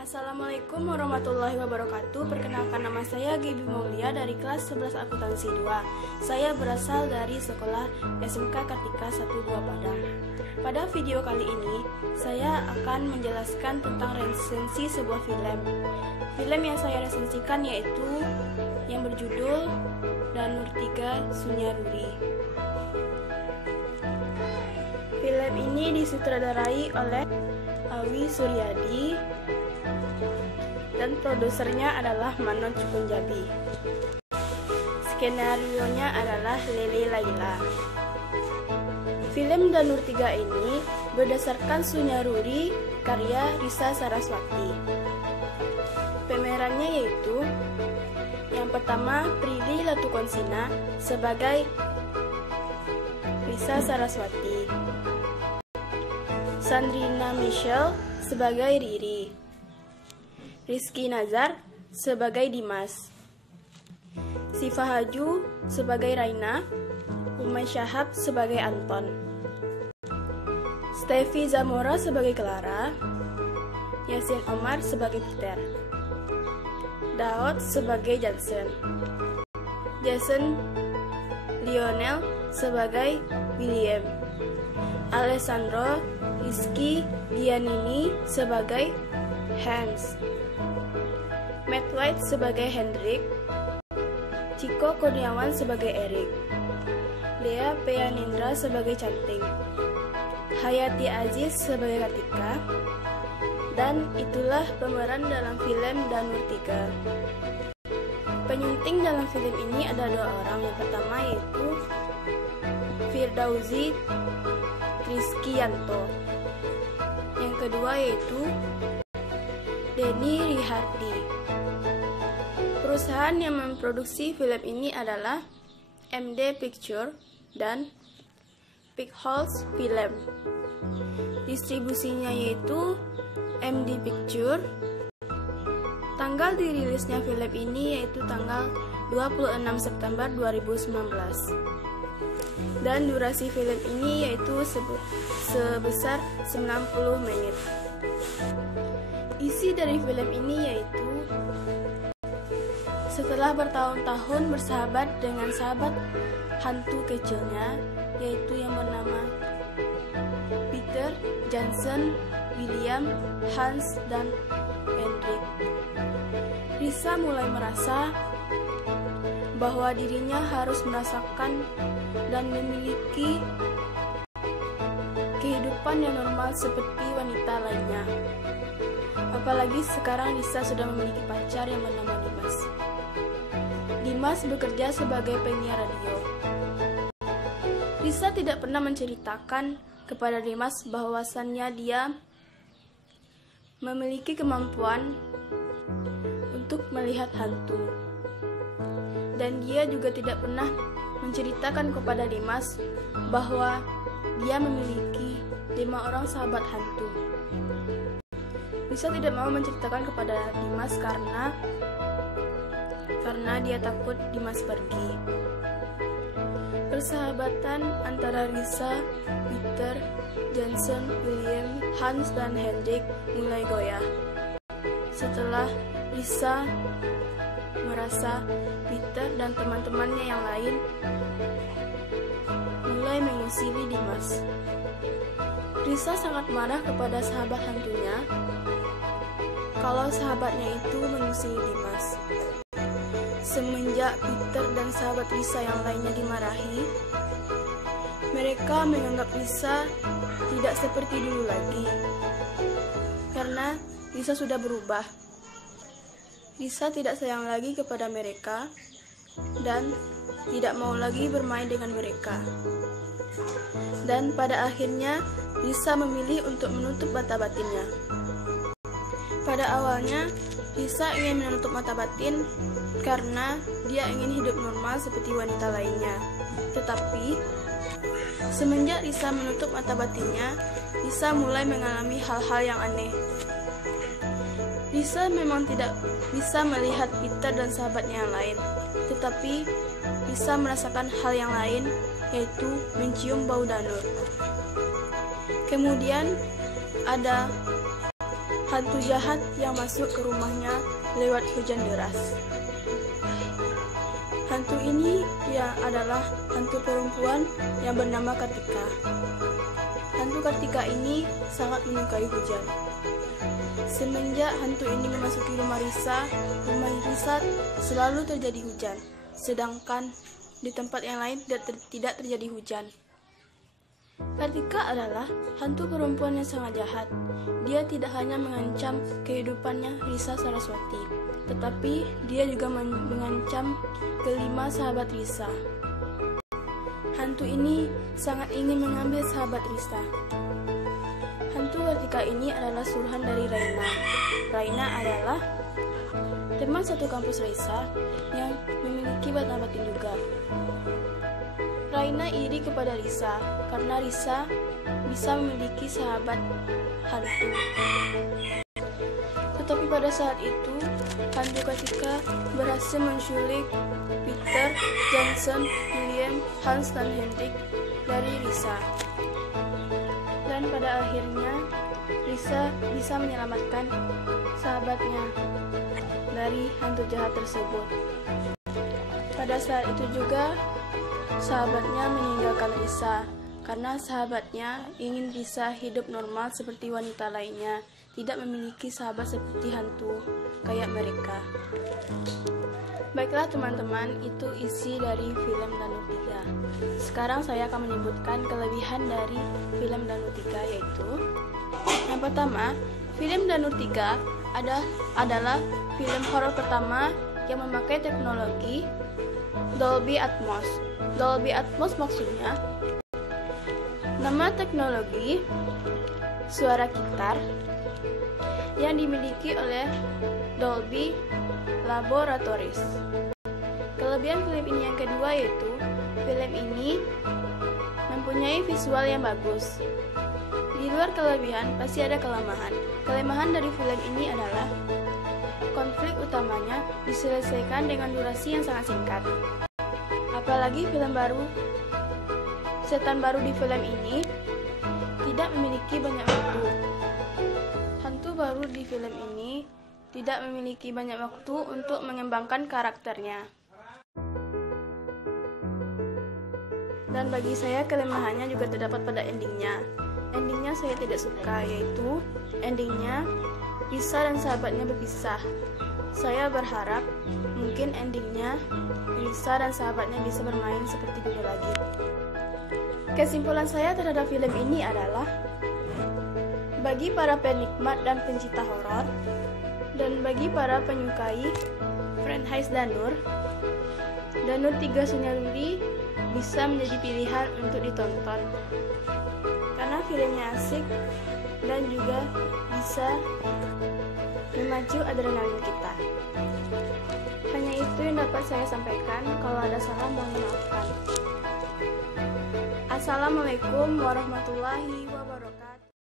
Assalamualaikum warahmatullahi wabarakatuh. Perkenalkan, nama saya Gibi Maulia dari kelas 11 akuntansi 2. Saya berasal dari sekolah SMK Kartika 12 Padang. Pada video kali ini, saya akan menjelaskan tentang resensi sebuah film. Film yang saya resensikan yaitu yang berjudul Danur 3 Sunyaruri. Film ini disutradarai oleh Awi Suryadi dan produsernya adalah Manon Cukunjabi. Skenarionya adalah Lele Laila. Film Danur 3 ini berdasarkan Sunyaruri karya Risa Saraswati. Pemerannya yaitu yang pertama Prilly Latukonsina sebagai Risa Saraswati, Sandrina Michelle sebagai Riri, Rizky Nazar sebagai Dimas, Siva Haju sebagai Raina, Umay Syahab sebagai Anton, Steffi Zamora sebagai Clara, Yasin Omar sebagai Peter, Daud sebagai Johnson, Jason Lionel sebagai William, Alessandro Rizky Dianini sebagai Hans, Matt White sebagai Hendrik, Ciko Kurniawan sebagai Erik, Dea Peyanindra sebagai Canting, Hayati Aziz sebagai Kartika, dan itulah pemeran dalam film Danur 3. Penyunting dalam film ini ada 2 orang. Yang pertama yaitu Firdausi Triskianto, yang kedua yaitu Denny Rihardi. Perusahaan yang memproduksi film ini adalah MD Picture dan Pickhulse Film. Distribusinya yaitu MD Picture. Tanggal dirilisnya film ini yaitu tanggal 26 September 2019. Dan durasi film ini yaitu sebesar 90 menit. Isi dari film ini yaitu setelah bertahun-tahun bersahabat dengan sahabat hantu kecilnya, yaitu yang bernama Peter, Johnson, William, Hans, dan Hendrik, Risa mulai merasa bahwa dirinya harus merasakan dan memiliki kehidupan yang normal seperti wanita lainnya. Apalagi sekarang Risa sudah memiliki pacar yang bernama Dimas. Dimas bekerja sebagai penyiar radio. Risa tidak pernah menceritakan kepada Dimas bahwasannya dia memiliki kemampuan untuk melihat hantu. Dan dia juga tidak pernah menceritakan kepada Dimas bahwa dia memiliki 5 orang sahabat hantu. Risa tidak mau menceritakan kepada Dimas karena dia takut Dimas pergi. Persahabatan antara Risa, Peter, Johnson, William, Hans, dan Hendrik mulai goyah setelah Risa merasa Peter dan teman-temannya yang lain mulai mengusili Dimas. Risa sangat marah kepada sahabat hantunya kalau sahabatnya itu mengusili Dimas. Semenjak Peter dan sahabat Risa yang lainnya dimarahi, mereka menganggap Risa tidak seperti dulu lagi karena Risa sudah berubah. Risa tidak sayang lagi kepada mereka dan tidak mau lagi bermain dengan mereka. Dan pada akhirnya Risa memilih untuk menutup mata batinnya. Pada awalnya Risa ingin menutup mata batin karena dia ingin hidup normal seperti wanita lainnya. Tetapi semenjak Risa menutup mata batinnya, Risa mulai mengalami hal-hal yang aneh. Risa memang tidak bisa melihat Peter dan sahabatnya yang lain, tetapi Risa merasakan hal yang lain, yaitu mencium bau danur. Kemudian ada hal hantu jahat yang masuk ke rumahnya lewat hujan deras. Hantu ini adalah hantu perempuan yang bernama Kartika. Hantu Kartika ini sangat menyukai hujan. Semenjak hantu ini memasuki rumah Risa selalu terjadi hujan, sedangkan di tempat yang lain tidak terjadi hujan. Kartika adalah hantu perempuan yang sangat jahat. Dia tidak hanya mengancam kehidupannya Risa Saraswati, tetapi dia juga mengancam kelima sahabat Risa. Hantu ini sangat ingin mengambil sahabat Risa. Hantu Kartika ini adalah suruhan dari Raina. Raina adalah teman satu kampus Risa yang memiliki batin juga. Raina iri kepada Risa karena Risa bisa memiliki sahabat hantu. Tetapi pada saat itu, hantu Kartika berhasil menculik Peter, Johnson, William, Hans, dan Hendrik dari Risa. Dan pada akhirnya, Risa bisa menyelamatkan sahabatnya dari hantu jahat tersebut. Pada saat itu juga, sahabatnya meninggalkan Risa karena sahabatnya ingin Risa hidup normal seperti wanita lainnya, tidak memiliki sahabat seperti hantu kayak mereka. Baiklah teman-teman, itu isi dari film Danur 3. Sekarang saya akan menyebutkan kelebihan dari film Danur 3, yaitu yang pertama, film Danur 3 adalah film horor pertama yang memakai teknologi Dolby Atmos. Dolby Atmos maksudnya nama teknologi suara gitar yang dimiliki oleh Dolby Laboratories. Kelebihan film ini yang kedua yaitu film ini mempunyai visual yang bagus. Di luar kelebihan pasti ada kelemahan. Kelemahan dari film ini adalah konflik utamanya diselesaikan dengan durasi yang sangat singkat. Apalagi setan baru di film ini tidak memiliki banyak waktu. Hantu baru di film ini tidak memiliki banyak waktu untuk mengembangkan karakternya. Dan bagi saya kelemahannya juga terdapat pada endingnya. Endingnya saya tidak suka, yaitu endingnya Risa dan sahabatnya berpisah. Saya berharap mungkin endingnya Risa dan sahabatnya bisa bermain seperti dulu lagi. Kesimpulan saya terhadap film ini adalah, bagi para penikmat dan pencinta horor, dan bagi para penyukai franchise Danur 3 Sunyaluri bisa menjadi pilihan untuk ditonton. Karena filmnya asik dan juga bisa memacu adrenalin kita. Hanya itu yang dapat saya sampaikan. Kalau ada salah mohon dimaafkan. Assalamualaikum warahmatullahi wabarakatuh.